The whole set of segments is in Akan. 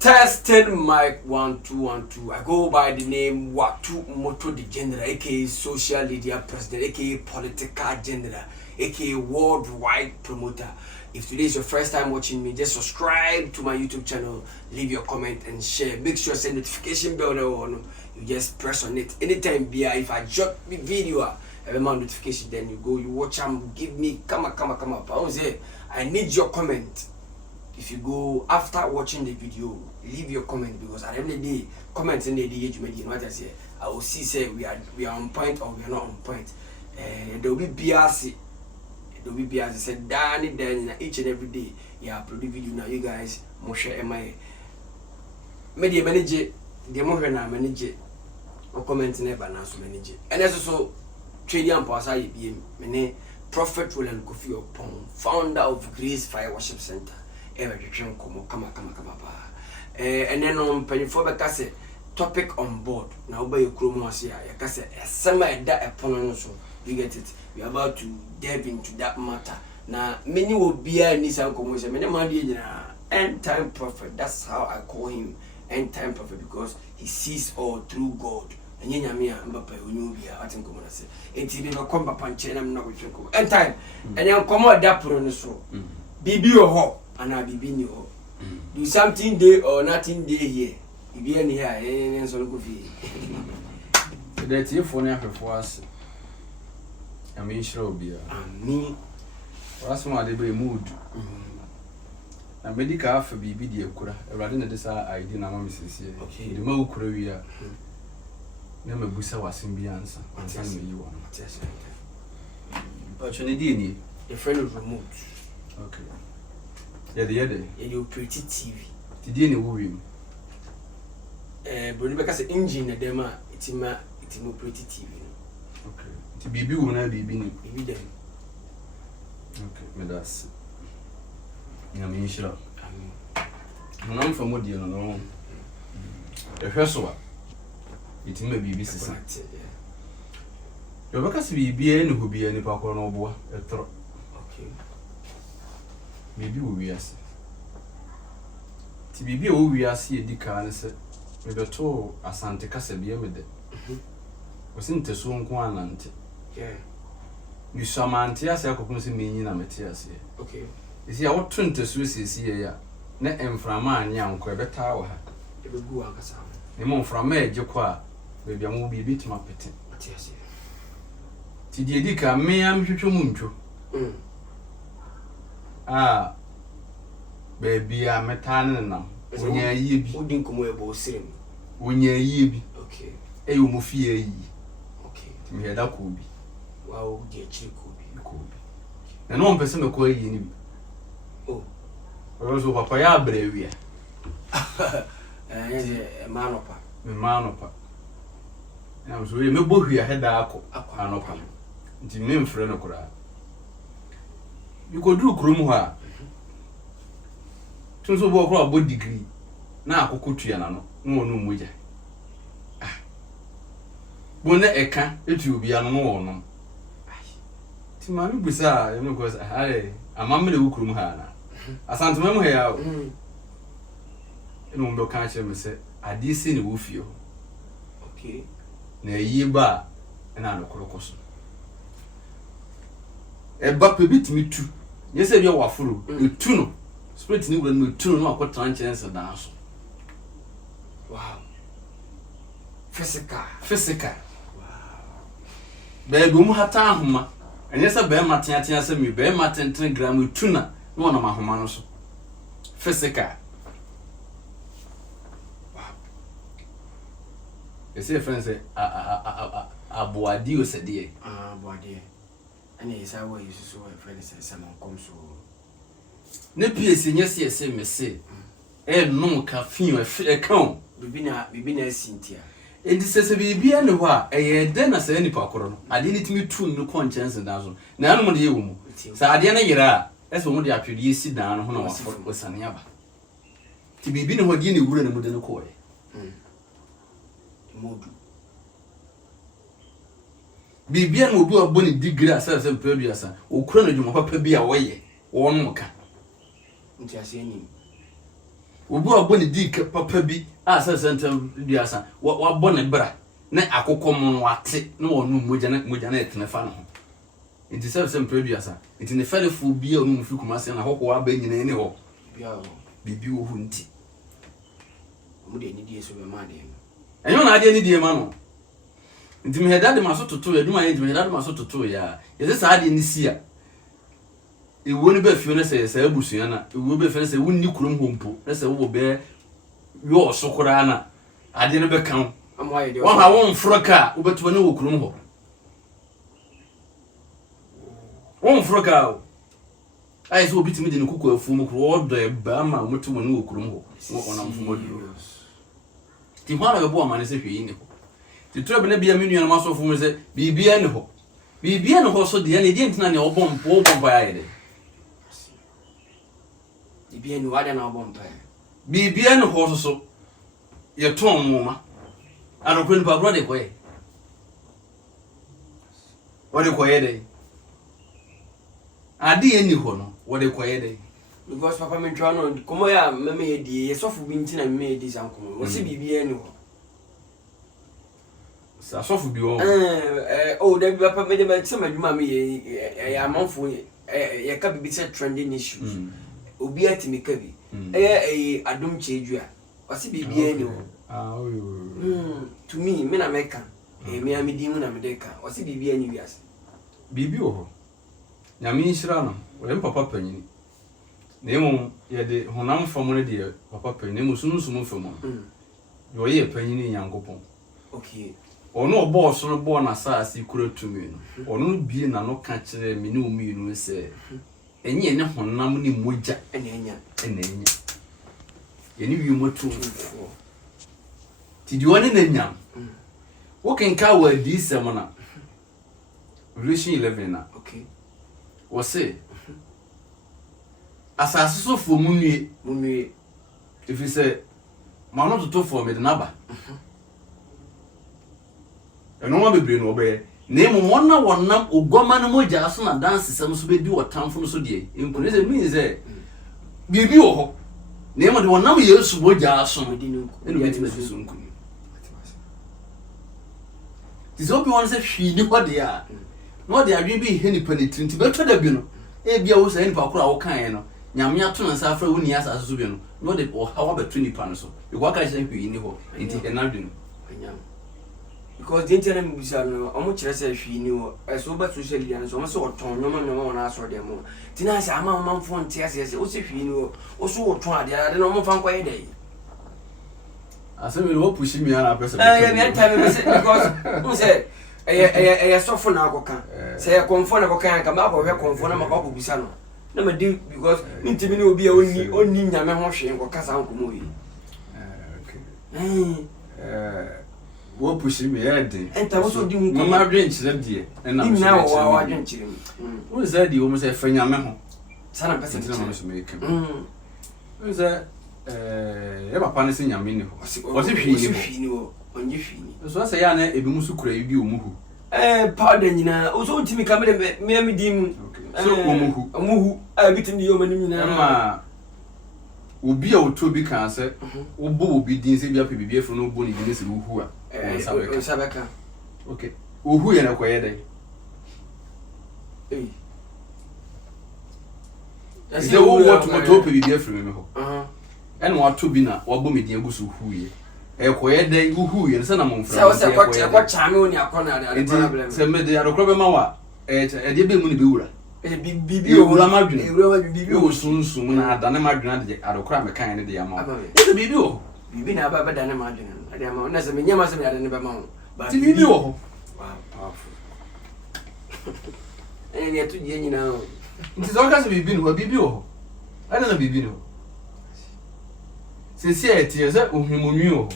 Testing mic 1 2 1 2. I go by the name Watu Moto the General, aka social media president, aka political general, aka worldwide promoter. If today is your first time watching me, just subscribe to my YouTube channel, leave your comment and share. Make sure say notification bell on. You just press on it. Anytime if I drop the video, every month notification, then you go, you watch them, give me come up. I need your comment. If you go after watching the video, leave your comment, because at the end of the day, comments in the day, you know what I say. I will see say we are on point or we are not on point. There will be BRC. There will be BRC. Said Danny each and every day. Yeah, upload the video now. You guys, Moshe MI. Media manager, the more na manager. Or comment never now so manager. And also trading and pass I be many Prophet Roland Kofi Opon, founder of Grace Fire Worship Center. And then on penny for the topic on board. Now by your chromos here, I can say a summer that upon so you get it. We are about to delve into that matter. Now many will be a Nissan commotion, many money end time prophet. That's how I call him, end time prophet, because he sees all through God. And you know, I think I'm say it will come back and change. I'm not going to end time. And then come out that pronoso. Bibi or ho. And I be being you. Do something day or nothing day here. You be any here, and so go fee. That's your phone for us. I mean, sure, be me. That's why they be mood. And medical for BB, dear Kura, rather than this idea, now, Mrs. Okay, the more Korea. Never Busa was in Bianza. I'm telling you one. But you need a friend of remote. Okay. Yeah, the other. Yeah, you pretty TV. Did you know him? But because the engine, the demo, it's more pretty TV. Okay. To be will not be being them. Okay, but that's. I mean, sure. I'm from what you know. The first one, it may be business. The workers be any who be any park or no boy. Okay. Maybe we are. To be we are see a decancer. Maybe to a Santa Casa be with it. Was in the soon one. Yeah. You saw Mantias, I could see me in a Matthias here. Okay. Is here what 20 Swiss here? Net and from man young Quebec Tower. It will go on. The more from me, Joqua, maybe I will be a bit more petty. Matthias. Tidica, me, I'm Chumunchu. Ah, baby, I'm a tan now. When ye be, wouldn't come away same. When ye be, okay. A mufia ye. Okay. Me had a could be. Wow, dear chick could be. And one person of quay in. Oh, also Papaya Brevia. A man of The man of her. And I was really no book here had a cock. The name friend of Cora. You could do Krumwa. So walk a good degree. Now, Cocutriano, no muja. When a can, it will be unknown. Timanu bizarre, you know, because I am a little Krumhana. I sent to memory out. And one will catch him and say, I did see the wolf you. Okay. Near ye bar and I know Crocos. A buck bit me too. Yes, you are full. You too. Split new when we tune up what time chance and dance. Wow. Physical. Wow. Bear boom hatahuma. And yes, a bear Martin send me bear Martin 10 gram with tuna. No one of my humanos. Physical. Wow. You see, friends, a boadio said, dear. Ah, boadio. And yes, I will use so a friend says someone comes so. Neppies in yes, me say. No caffeine, a count. We've been a Cynthia. And this is a baby anywhere. Then I say any parkour. I didn't meet two no conscience and dazzle. Now, no you. So I didn't hear. That's what they actually sit down when I was an yaba. To be been what Guinea wouldn't put in the coy. Be bien will do a bonny degree as a previous, or chronology of papa be away, or no can. Just any. obu abone dik papa bi asa sentem duasa wa bone bra na akokom no ate na wonu moja na etene fa no nti sem producer nti ne felefo bi a onu fi kumase na hokko aba nyina ne ho bibi wo hu nti mu de ni die so be ma de enyo na ade ni die ma no nti me hedade maso toto ya duma nti me hedade maso toto ya yese sa ade ni sia ewo ni be fio na se abusua na ewo be fe na se wonni kurom hompo na se wo be yo sokora na ade no be kan wa ha won froka wo beto na wo kurom ho won froka o ai so bitimi de ne kuku afu mu kro odo e ba ma mutu mo ne wo kurom ho wo onam fu moduro ti hwana be bo ma ne se hwe ni ho ti trobe na bia menu na maso fu mu se bibia ne ho so de ne de ntina ne obompo ya de bibia ni wada na obompo bibia ne ho so ye ton mo ma adokwen pa bro de koye wode koye de adi eni ho no wode koye de because papa me twa no komo ya meme ye die ye sofu bi ntina meme ye di san komo wo si bibia ni ho sa sofu bi wo oh da papa me de ma tsema djuma me ye amanfo ye ka bibi se trending issues obi atimi ka bi adom chedua wo si bibia ni ho to me na meka me amidi mu na me de ka wo si bibia ni wiase bibi wo ho nyame nshira no wo papa panyini na emu ye de honam famo ne de papa panyini mu sunsun famo yo ye panyini yankopon okay ono boss no bo na saasi kura tumi no ono bie na no ka kire me ne omi no se enye ne honam ne moja enenya ye ni wi motu ti di woni na nyam wo kenka wa di semona Revelation 11 na okay wo se asase so fo munue if you say ma no to for me de naba eno ma bebre no obe na emu wona wonam ogoma no moja aso na dance sem so be di wotamfo no so de enkune se mean say bibi wo ho na emu de wonam yesu moja aso no eno beti na so nkuni dizo bi won se hwini ho de a no de adwen bi he ni penetrinti beto da bi no e bia wo se ni pa kora wo kan no nyame ato no sa afra wo ni asa so bi no de o hawa beto ni pa no so e kwa ka se hwini ho enti enadwen anyam because the internet musician no omo kire se hwini ho so ba social media so omo se oton nyoma na so de mo tina se ama manfo ntia se o se hwini ho o so oton ade no omo fa nkwa ye dai asemi wo push me ana person me time me say because who say so for na akoka say konfo na akoka ka ma akọ konfo na maka akọ bisa no na me dey because ntimi ni obi a onni nyame ho hwe nko kasa nkomo yi wo push me head enta wo so di nko ma dwen chire die na so na wa dwen chire wo say di wo mo say fa nyame ho sana person na so me kem wo say papa ne se nyame ni ho wo se hwini ho onye hwini so say ya na ebi musu kura yi bi omuhu powder nyina o so ntimi kamere me di mu so omuhu bitim di yoma nyina ma obi a otobi kan se obo obi din se bia pebibi efro no obo ni din se uhu a sabeka okay uhu ye na koye dai ze wo what mo to pebibi efro me ho en wa to bi na wa bo me din agusu uhu ye koye dai uhu ye se na mo mfra se kwa chame oni akona ade problem se me de adokro be ma wa de be mu ni be wura bibi owura madwene bibi o sunsun na adane madwene de adokra me kan ne de yama ese bibi o bibi na aba dane madwene ade yama na se me nyama se me adane be ma ba bibi o wow powerful ne to je nyina o nti so ka se bibi no bibi o ade na bibi no se si eti se ohwimonu o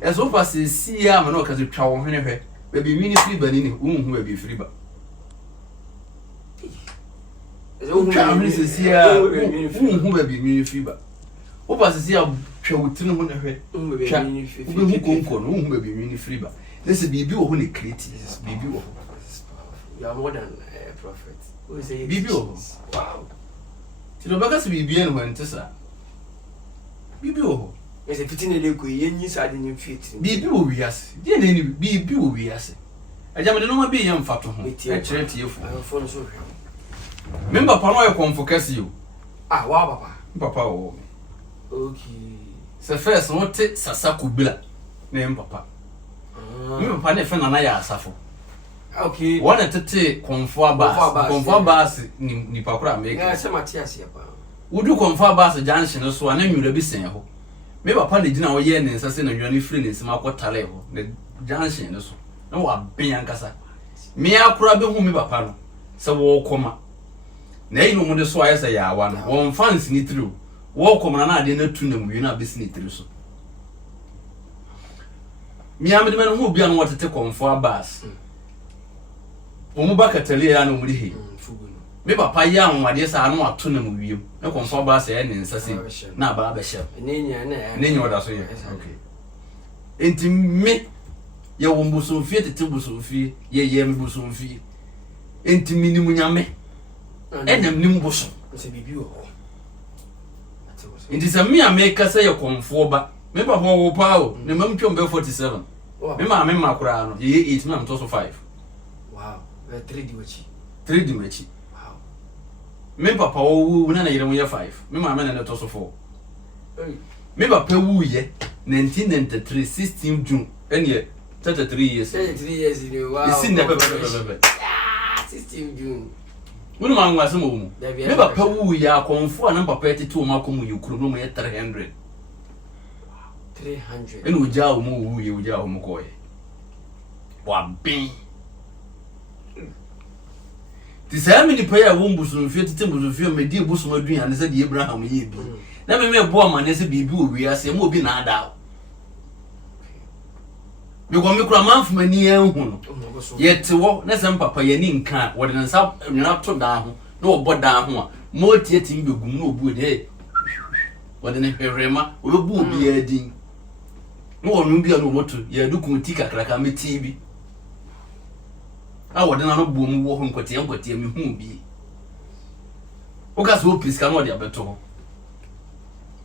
eso fa se si ya ma na o ka se twa wo hwene hwe ba bibi ni free ba ni unhu ba bi free ba Kami se sia hu ba bi mi fiba o ba se sia twa wutinu ho na hwe twa hu konko no hu ba bi mi fiba this bibi wo ho ne create bibi wo you are more than a prophet who say bibi wo wow ti do baka se bibi en ho ntesa Bibi wo. Ese fitine de ko yenyi sa de nyimfie tiri. Bibi wo wiase. Die na ni bibi wo wiase. Ajamede no ma bi yem fato ho. E kire tiefo. Fo no so hwe. Member pa no e konfokasi yo. Ah, wa papa. Papa wo. Okay. Se first no te sasa kubila na papa. Papa na fe na ya asafo. Okay. One tete konfo abas ni pakura make. Na se Matias ya pa. Udu konfo abas junction so ana nwura bi sen ho. Me papa na gina wo ye ne nsa se na nwura ni free ne nsima akotale ho. Na junction no so. Na wa ben ankasa. Me akura be hu me papa no. Se wo koma. Na yi no mu de so ayesa ya awa no. Won fans ni through. Wo koma na ade na tu na mu na be si ni through so. Me amede me no hu bia no wotete konfo abas. Omu bakatali ya no muri he. Me papa ya anwade sa no ato na mu wiem. Na konfo ba sa ya ne nsase na ba ba hye. Nenya oda so ye. Okay. Enti me ya wo mbusumfie tete busumfie ye me busumfie. Enti minimu nyame. Enam nim buso. Se bibi wo. Enti sa me ameka sa ye konfo ba. Me papa wo pa o. Ne mam twom be 47. Me ma makura no ye 8 na mto so 5. Wow. 3 di wachi. 3 di wachi. Wow. Me papa wo na yere mo ye 5. Me ma na to so 4. Me papa wu ye 1993 16 June. Ene 33 years. 33 years ni wow. Isi na bebe. 16 June. Wonu ma ngwa se mo mu. Me papa wu ye akonfo na papa etete o makomu yekuru no mo ye 300. 300. Ene oja o mo wu ye oja o mo ko ye. Wa bin. Ti say me ni prayer wo mbusumfie tete mbusumfie me di busum aduan se de Abraham ye bi. Na me bo amane se bibi owi ase mo obi na ada. Me ko me kura manfo mani enhu no. Ye te wo na se papa ye ni nka wo de nsa nwena to da ho na wo boda ho a mo tie tim begum na obu de wo de ne hwehwema wo bebu obi adin. No wo nwu bia no moto ye dukun ti kakraka me ti bi. Awo de na no bom wo ho nkotie me hu bi. Oka so piska no de abeto ho.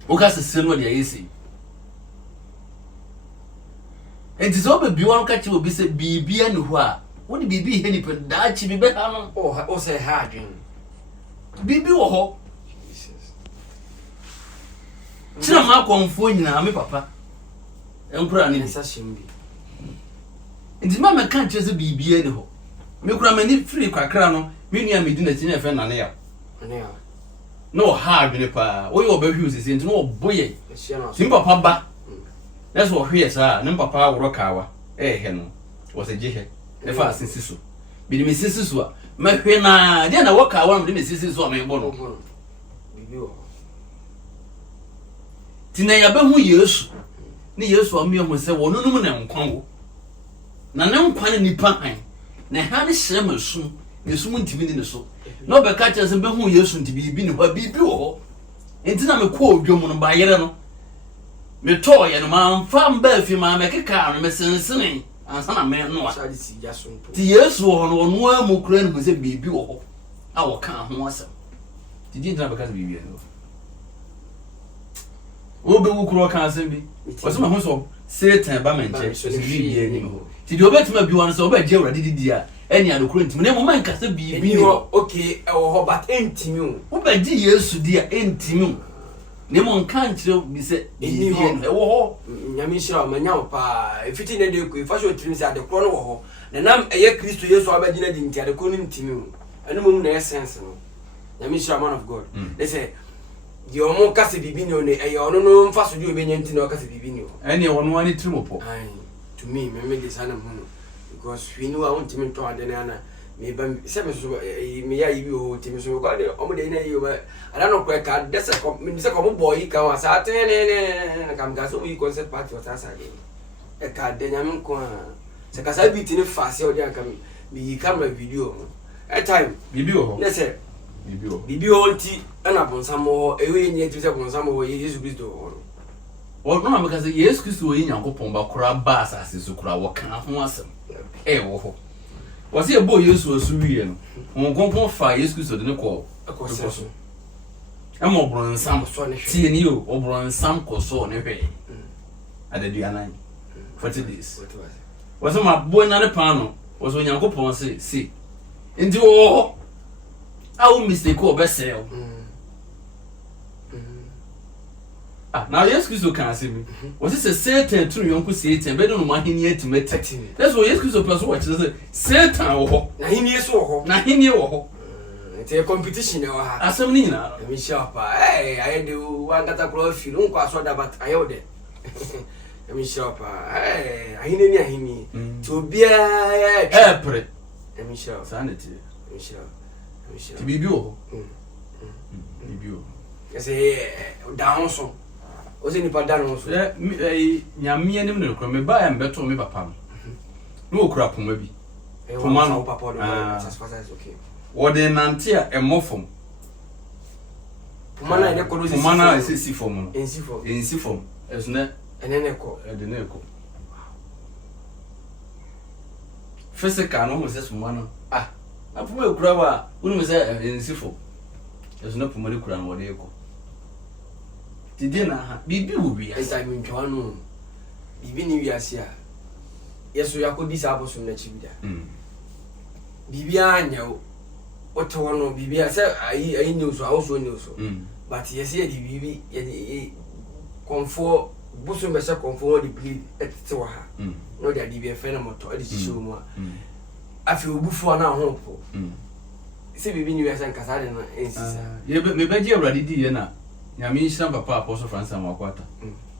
Oka se no de ayesi. Enti so be bi won ka chi obi se bibia ne ho a, wo de bibi he ni pe da chi bi be ha no. O se ha adwen. Bibi wo ho. Jesus. Tira ma konfo nyina me papa. Enkura ni sa shimbi. Enti ma me kan che se bibia ne ho. Me kura mani free kwakra no me nua me di na ti na fe na ne ya no hard ne pa wo yo ba hwu sisi enti no boye tim papa ba na so hwe sa ne papa woro kawa he no wo se je ne fa sisi so bi di me sisi so a ma hwe na dia na wo kawa me di me sisi so me bo no bibi wo ti na ya ba hu Yesu ne Yesu a me hu se wo no no na nkwan wo na ne nkwan ni pa han na ha ne hyerema sum ne sum ntimi ni ne so no be ka kyerɛ sɛ be hu Yesu ntibi bi ne hɔ bibi wɔ hɔ enti na me kɔ odwom no ba yere no me tɔ ye no ma mfa mba afi ma me keka no me sensene ansa na me no a ti Yesu wɔ no ɔno amu kura no sɛ bibi wɔ hɔ a wɔ ka ho asɛm ti di ntina be ka sɛ bibi no wo be wu kura ka asɛm bi wɔsɛ ma ho so Satan ba menche so bibi ani ho ti di obetima bi won so obegye awrade didi a eni adokoro ntimi na mo man kasa bibi no okay ho but entimi o obegye Yesu di a entimi ne mo nka nkire bi se bibi no wo ho nyame hira ma nya pa efiti ne de ko ifa so trim se adekoro no wo ho na nam eye Kristo Yesu obegye na di nti adekoro no ntimi o enu mom na essence no nyame hira man of God they say di omo kase bibi no ne eye ono no mfa so di obenya nti na kase bibi no eni ono ani trimopo to me this animal because we know I want to meet to Adena. Maybe seven me ya you to me so got the omode you I don't know quite card that's a common boy can was at and come gas we concert party or as again. A card then I'm going to say beat in a fast or can be camera video at time. Video, let's say video tea and upon some more away near to upon some more years with the o no because Yesu Kristo wo Nyankopon ba kura ba asase so kura wo kan ho asem wo ho wo se ebo Yesu asu wiye no won konkon fa Yesu Kristo de ne ko so am obron sam so ne tie ni o obron sam koso ne hwe adaduanan 40 days was my boy na ne pano was when yankopon say see ndi wo awu mistake o be sell now yes Christo can see me was it Satan to yonku Satan be no mahini etimete that's what yes Christo plus what say Satan wo na hini so wo na hini wo it's a competition o ha asem ni nyina me sharp I do one kata kro feel nko asoda but ayo de me sharp ahini ni ahini to bia pre me sharp sanity me sharp ti bibi wo bibi wo yes down so o se ni pa down so nyame anim ne kro me ba ya mbeto me papa no okura poma bi poma no papa no as far as okay wode nante a emofom poma na ne ko do poma na si fom no ensi fom esne enene ko edene ko physical no mo se suma no na poma ekura ba unu me se ensi fom esne poma ne kura no wode ko tidina ha bibi wo bia esa mi ntwa no bibi ni wiase a yeso yakodi sa abosom na chibida bibi anya o to wono bibi a se ayi news a so news but yes ye bibi ye komfo bosom be se komfo di believe etete wa ha no dia di be fe na moto adi show mu a afi obufu na ho po se bibi ni wiase nkasa de na ensisa ye me beji awradi di ye na nyame nhyira papa apostle Francis Amakwata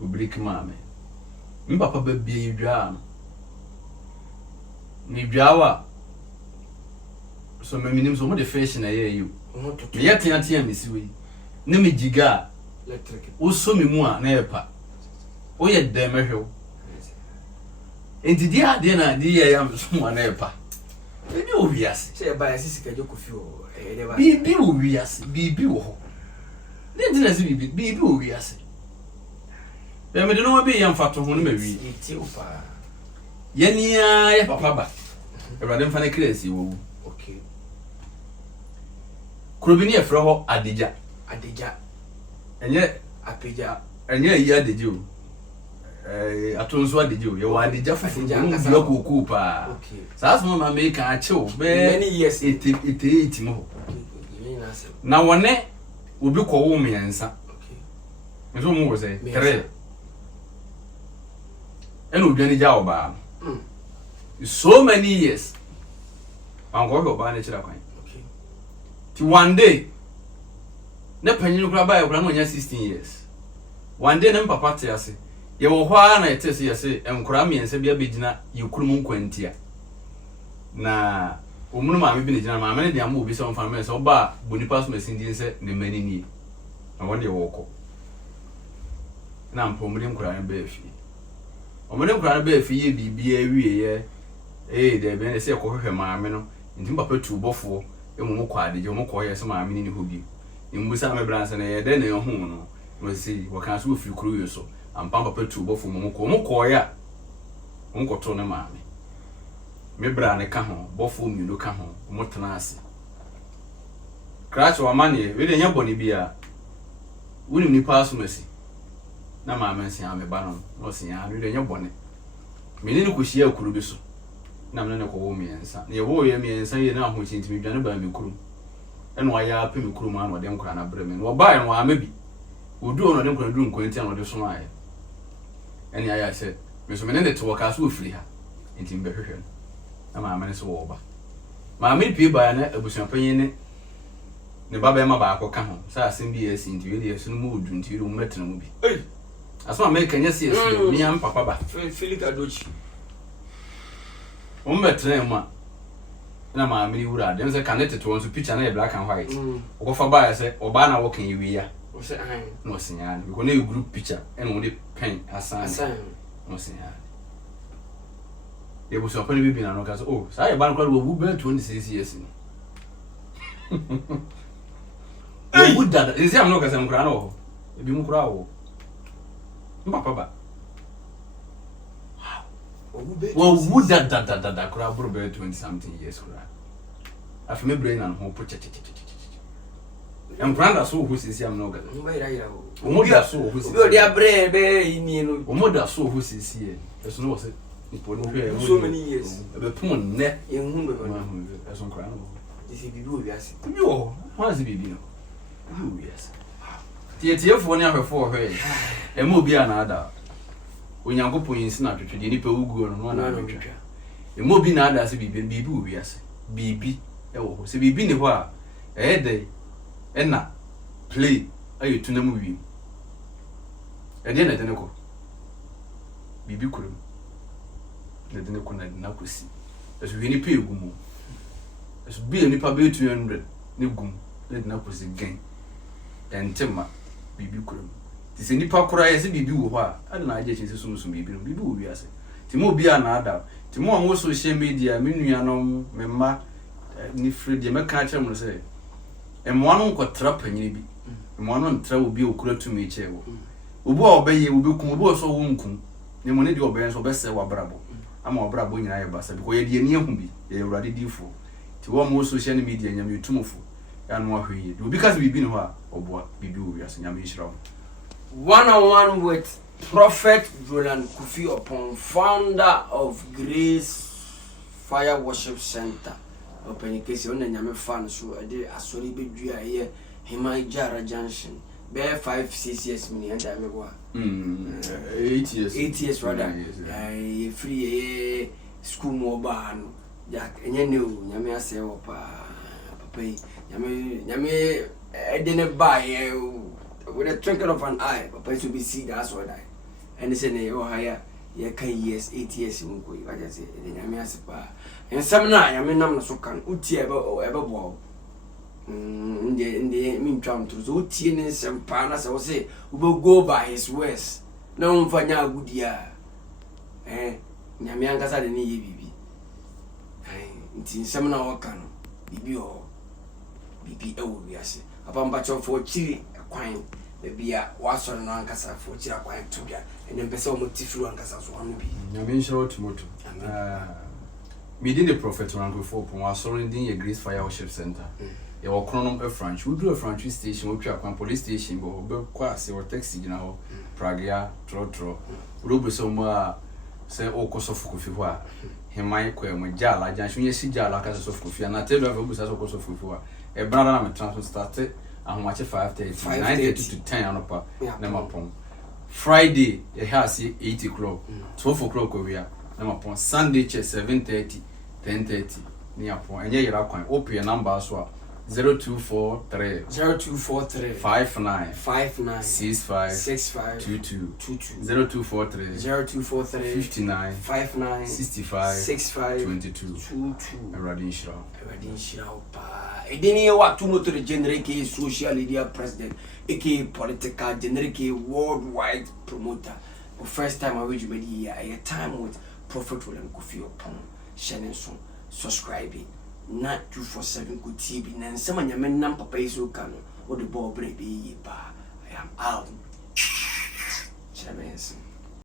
obrik maame papa ba bie dwa no ni dwawa so me minim so mo de fish na ye you me yet tia me siwe ne me giga electric o so me mu a na ye pa o ye de mehwe enti di ade na di ye yam so mo na ye pa bibi o wiase se ba ya sisi ka jokofi o de ba bibi o wiase bibi o ho ne dina si bibi o wiase be me de no be yam fato ho no ma wi eti o pa yenia ye papa ba Ewrade mfa ne kresi wo okay kurobini efro ho adija enye apeja enye yi adija o atonso adija o ye wa adija fufu no kuku pa okay sa asmo ma me kan achew be many years iti mo okay na wone obi ko wo miensa okay nso mo wo say tere eno odwani ja oba so many years I'm going to buy a child. Okay. To one day, ne penny grab by a grand 16 years. One day, nem papa say, you will while I test you say, and Crami and Sabia Bidina, you couldn't quentia. Na, woman, mammy, been a man, the movie some farmers or bar, Bonipas Messingin said, the many need. I want your walk. Now I'm promoting crying bear fee. Or when I'm crying bear fee, be a year. There be say ko hwehwe maame no ntim papa tu bofo emu kwa de mo ko ye so maame ni hobi imbusa me bransa na ye de na ho no no si wo kan so ofiri kuru yo so ampa papa tu bofo mo ko ya mo ko to na maame me bra ne ka ho bofo miuno ka ho mo tena ase crash wa mane we de nya boni bia woni ni pass masi na maame nsia ame ba no sia we de nya boni me ni ko hia kuru bi so na mne ne ko wo miensa ne wo ye miensa ye na ho chintimi dwane ba me kuru eno aya pe me kuru ma na ode nkura na bre me no ba ye no amabi odu ono de nkura du nkwanti na ode so ma ye eni aya se me so me ne to waka so ofiri ha enti mbe hwehwe na ma amene so wo ba ma amene pie ba ya na abusuan panyin ne baba e ma ba akọ ka ho sa asem bi esi enti we de so no mu odu enti we metena mu bi asoma me kanya si esi mi am papa ba Felix Adochi Umbetre ma na ma amiri wura dem se connect to one so picture na black and white o fa ba say oba na work in wi ya o say ahan no sinya because na group picture and we pen asan no sinya e bu so pa ni bi na no ka so oh sa e ba no kwa wo bu 26 years ni wo bu dada isi am no ka sem kra no e bi mu kra wo papa ba well, would that crowd bro 20 something years, afi me brain and home put And Branda so who says I'm no good. Umoda so who says they are brave, Umoda so who says here. There's no say. So many years. The pun net in whom as on crown. this is you, yes. You, what's the baby? Oh, yes. The for never for her. And will be another. When you go put in snap to the nipple go on one hour. It will be nada as a baby, yes. Baby, oh, so be been a while. A day, and not play a you to the movie. And then I didn't go. Baby couldn't. The dinner couldn't not see. As we any pay gumu. As be any pay 200 nigum, let not was again. And Timma, baby couldn't. This any pakura as a baby who are, I don't know, I just assume some baby, we are saying. Timo be another. Timo almost social media, Minuano, Memma, Nifred, the Mercatcher will say. And one got trap and ye be. And one on travel be occurred to me, chair. Ubo obey you will be come so wonkum. The money your bands or best say what brabo. I'm a brabo in Iabasa because you're near whom be, you're ready default. To almost social media and you too much. And what we do because we've been what or what we do, yes, and Yamish. One-on-one with Prophet Roland Kofi Opon, founder of Grace Fire Worship Center. Open case on the Yame fan, so I did a sorry big here, Himai Jara Junction. Bear 5-6 years, me and I mean, 8 years. 8 years rather. I free school mobile. Jack, and you know, Yame say, Papa, Yame, I didn't buy with a twinkle of an eye, Papa to be seen that's what I. And they say, oh, higher, yeah, 8 years in Mukui, what I say, and Yame as a bar. And some night, I mean, I'm not so can, Uti ever ball. In the meantime, to Uti and some partners, I will say, will go by his words. No for now, good year. Eh, Yamiangas are the knee, baby. It's in some now, can be all. Bibi ewo wiase apa mbacho for chiri kwan be a waso no ankasa for chiri kwan to bia ene mpese o motifiru ankasa so anu bi nyame nshiro timoto meeting the prophet rango for pon waso din ye Grace Fire Worship Center ye wo kronom a franch we do a franch station we twa kwan police station bo be kwa se wo taxi gina ho pragia tro robo so mo a se o kosofu kofi ho a hemai kwa mo jala jan shunye si jala ka so kofi na tell you go so kosofu ho a e brother na me transfer started ahomache 5:30 9:30 to 10 anopa na mapon Friday e ha si 8 o'clock 12 o'clock we are na mapon Sunday che 7:30 10:30 ni apon enye yira kwan open your number so a 0243 59 65 22 0243 59 65 22 Radin Shirao pa edeni wa tu motor generate social media president aka political generate worldwide promoter. The first time I read you here a time with Prophet Roland Kofi Opon sharing some subscribing not 247 good TV and some of your men number pays who can or the ball baby. I am out. Chairman.